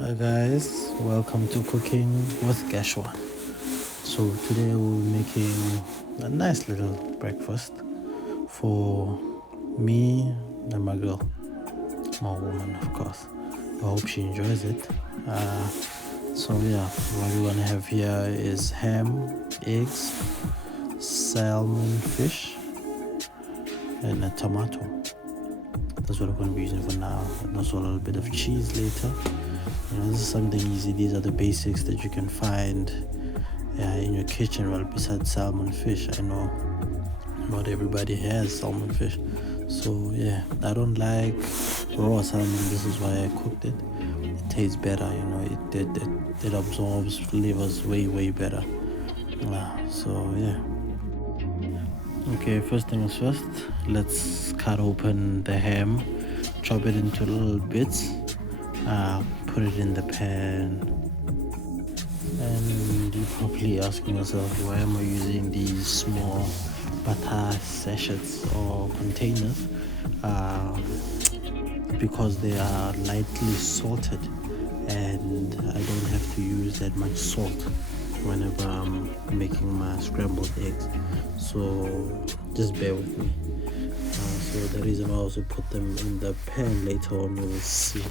Hi guys, welcome to Cooking with Gash1. So today we're making a nice little breakfast for me and my girl, my woman of course. I hope she enjoys it. What we're gonna have here is ham, eggs, salmon, fish, and a tomato. That's what we're gonna be using for now. And also a little bit of cheese later. This is something easy. These are the basics that you can find in your kitchen. Well, besides salmon fish, I know not everybody has salmon fish. So yeah, I don't like raw salmon. This is why I cooked it. It tastes better, it absorbs flavors way better. Okay, first things first, let's cut open the ham, chop it into little bits, put it in the pan. And you're probably asking yourself, why am I using these small butter sachets or containers? Because they are lightly salted and I don't have to use that much salt whenever I'm making my scrambled eggs. So just bear with me. So the reason I also put them in the pan later on, you will see.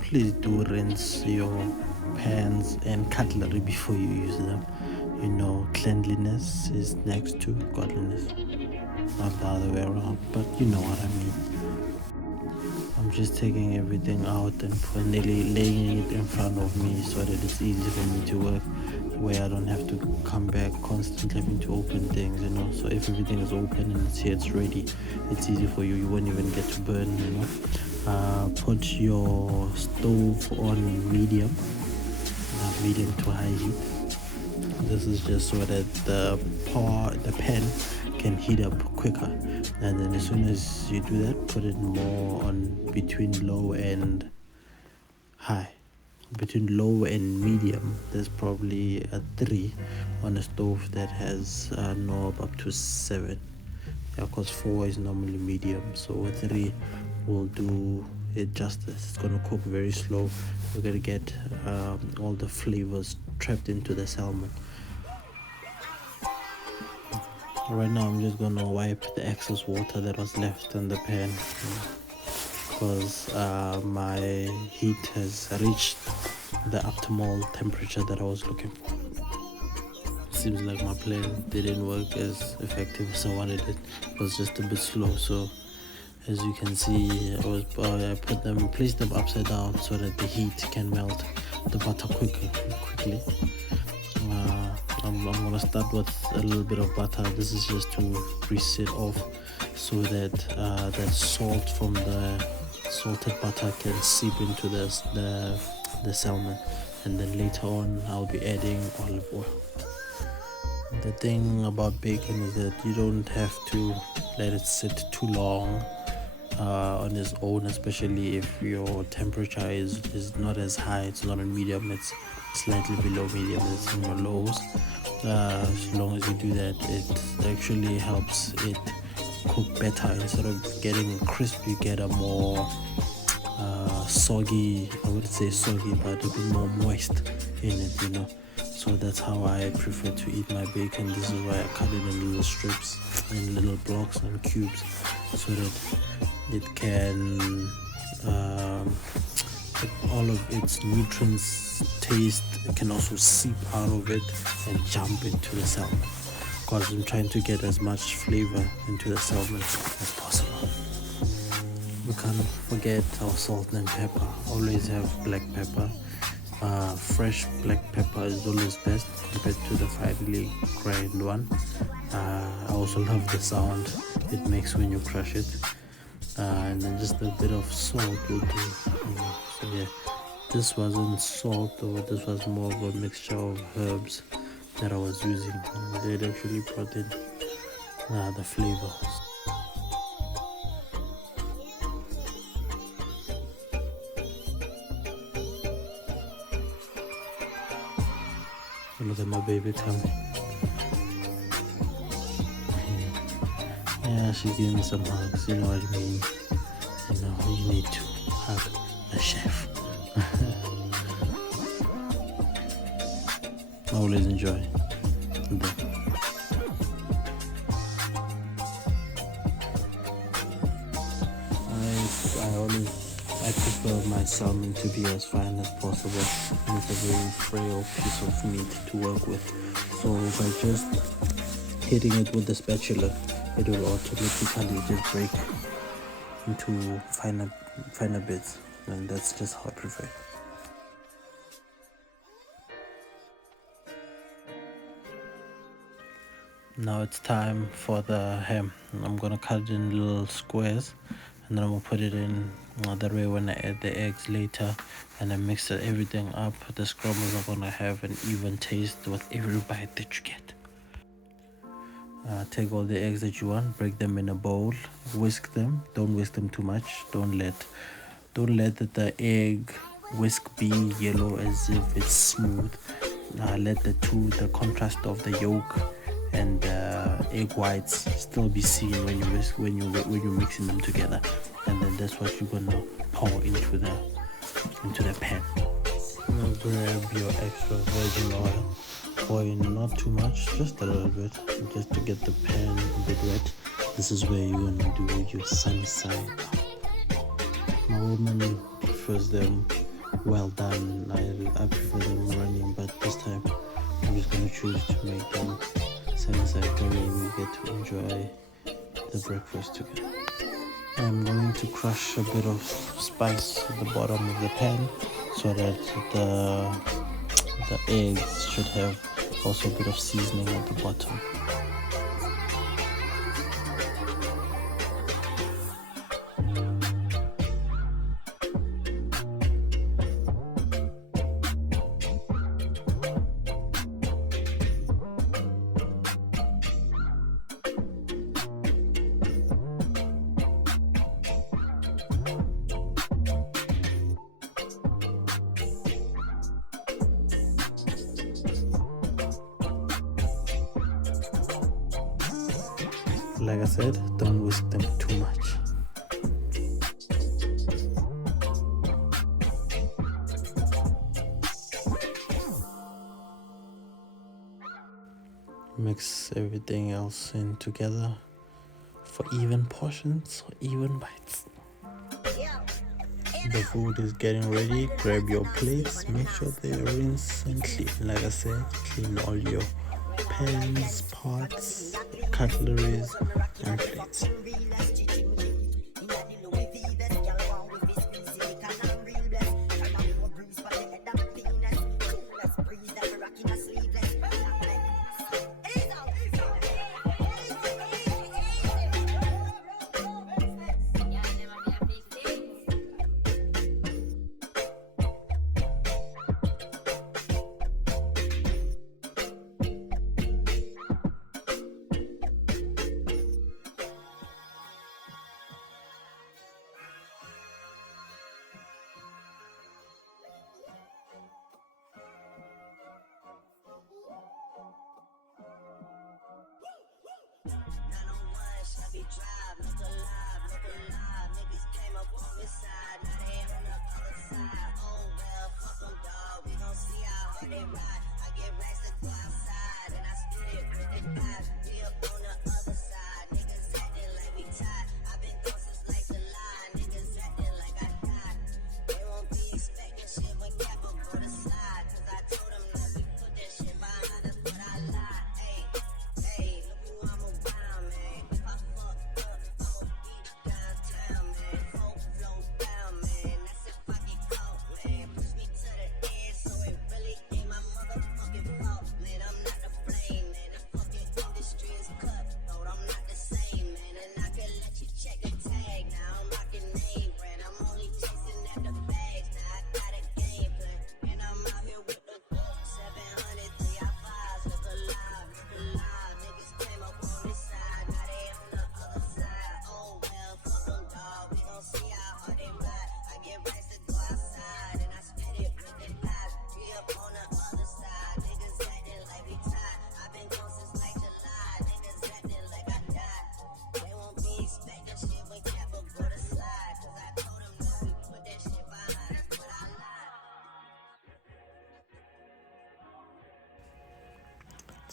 Please do rinse your pans and cutlery before you use them. Cleanliness is next to godliness, not the other way around, but you know what I mean. I'm just taking everything out and finally laying it in front of me so that it's easy for me to work, where I don't have to come back constantly having to open things, so if everything is open and it's here, it's ready, it's easy for you. You won't even get to burn. Put your stove on medium to high heat. This is just so that the pan can heat up quicker, and then as soon as you do that, put it more on between low and medium. There's probably a 3 on a stove that has a knob up to 7. Because 4 is normally medium, so a 3 will do it justice. It's gonna cook very slow. We're gonna get all the flavors trapped into the salmon. Right now I'm just gonna wipe the excess water that was left in the pan, because my heat has reached the optimal temperature that I was looking for. Seems like my plan didn't work as effective as I wanted it. It was just a bit slow. So as you can see, I placed them upside down so that the heat can melt the butter quickly. I'm gonna start with a little bit of butter. This is just to grease it off so that that salt from the salted butter can seep into the salmon, and then later on I'll be adding olive oil. The thing about bacon is that you don't have to let it sit too long on its own, especially if your temperature is not as high. It's not on medium, it's slightly below medium, it's in your lows. As long as you do that, it actually helps it cook better. Instead of getting crisp, you get a more soggy, I wouldn't say soggy, but a bit more moist in it, So that's how I prefer to eat my bacon. This is why I cut it in little strips, in little blocks and cubes, so that it can all of its nutrients, taste, can also seep out of it and jump into the salmon, because I'm trying to get as much flavor into the salmon as possible. We can't forget our salt and pepper. Always have black pepper. Fresh black pepper is always best compared to the finely ground one. I also love the sound it makes when you crush it. And then just a bit of salt will do. So yeah, this wasn't salt though, this was more of a mixture of herbs that I was using. They'd actually brought in the flavor. Look at my baby tummy. Yeah, she's giving me some hugs. You know what I mean? You know, you need to hug the chef. I always enjoy that. I prefer my salmon to be as fine as possible. It's a very frail piece of meat to work with. So by just hitting it with the spatula, it will automatically just break into finer bits, and that's just how I prefer. Now it's time for the ham. I'm gonna cut it in little squares, and then I'm gonna put it in that way when I add the eggs later and I mix everything up, the scrambles are gonna have an even taste with every bite that you get. Take all the eggs that you want, break them in a bowl, whisk them. Don't whisk them too much. Don't let the egg whisk be yellow as if it's smooth. Let the contrast of the yolk and the egg whites still be seen when you're mixing them together, and then that's what you're gonna pour into the pan. Now grab your extra virgin oil. Oil, not too much, just a little bit, just to get the pan a bit wet. This is where you're gonna do your sunny side up. My woman prefers them well done. I prefer them running, but this time I'm just gonna choose to make them sunny side up, and we get to enjoy the breakfast together. I'm going to crush a bit of spice at the bottom of the pan so that the eggs should have also a bit of seasoning at the bottom. Like I said, don't whisk them too much. Mix everything else in together for even portions or even bites. The food is getting ready. Grab your plates, make sure they're rinsed and clean. Like I said, clean all your pans, pots, cutleries and plates.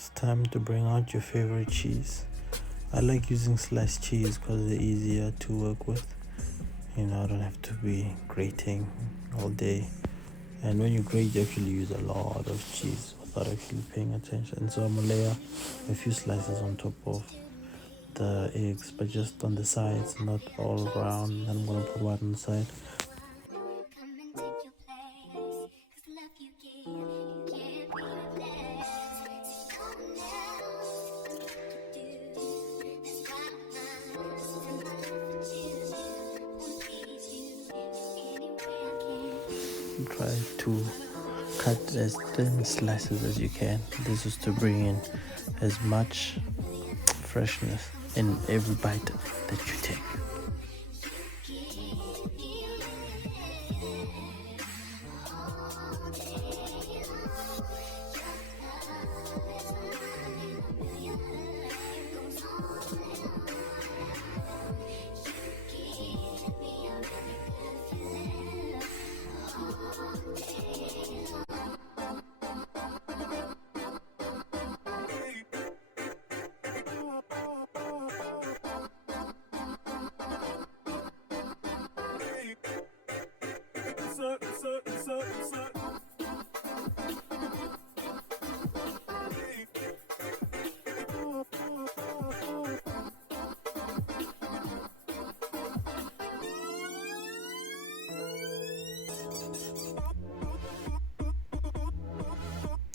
It's time to bring out your favorite cheese. I like using sliced cheese because they're easier to work with. I don't have to be grating all day. And when you grate, you actually use a lot of cheese without actually paying attention. So I'm gonna layer a few slices on top of the eggs, but just on the sides, not all around. Then I'm gonna put one on the side. Try to cut as thin slices as you can. This is to bring in as much freshness in every bite that you take.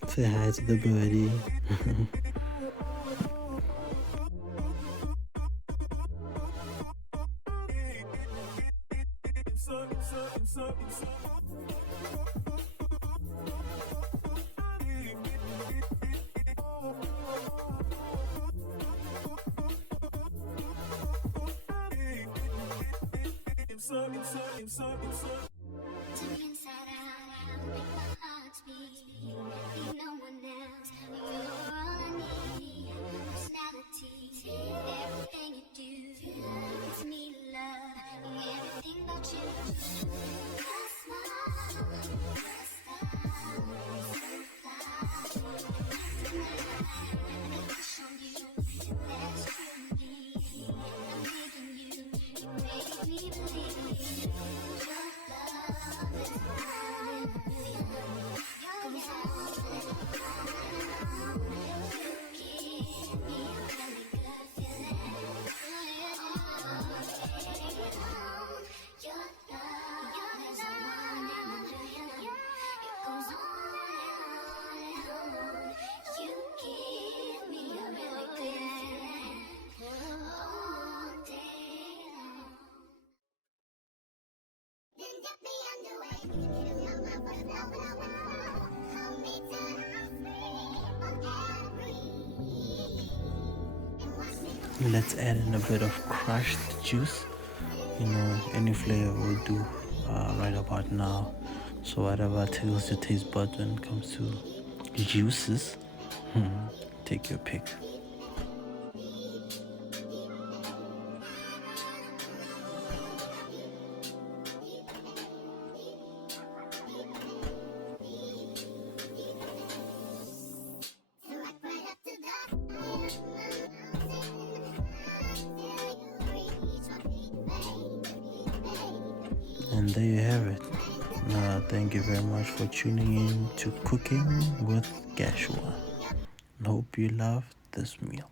Say hi to the birdie. Let's add in a bit of crushed juice. Any flavor will do right about now. So whatever tickles your taste bud when it comes to juices, take your pick. And there you have it. Thank you very much for tuning in to Cooking with Gash1. Hope you loved this meal.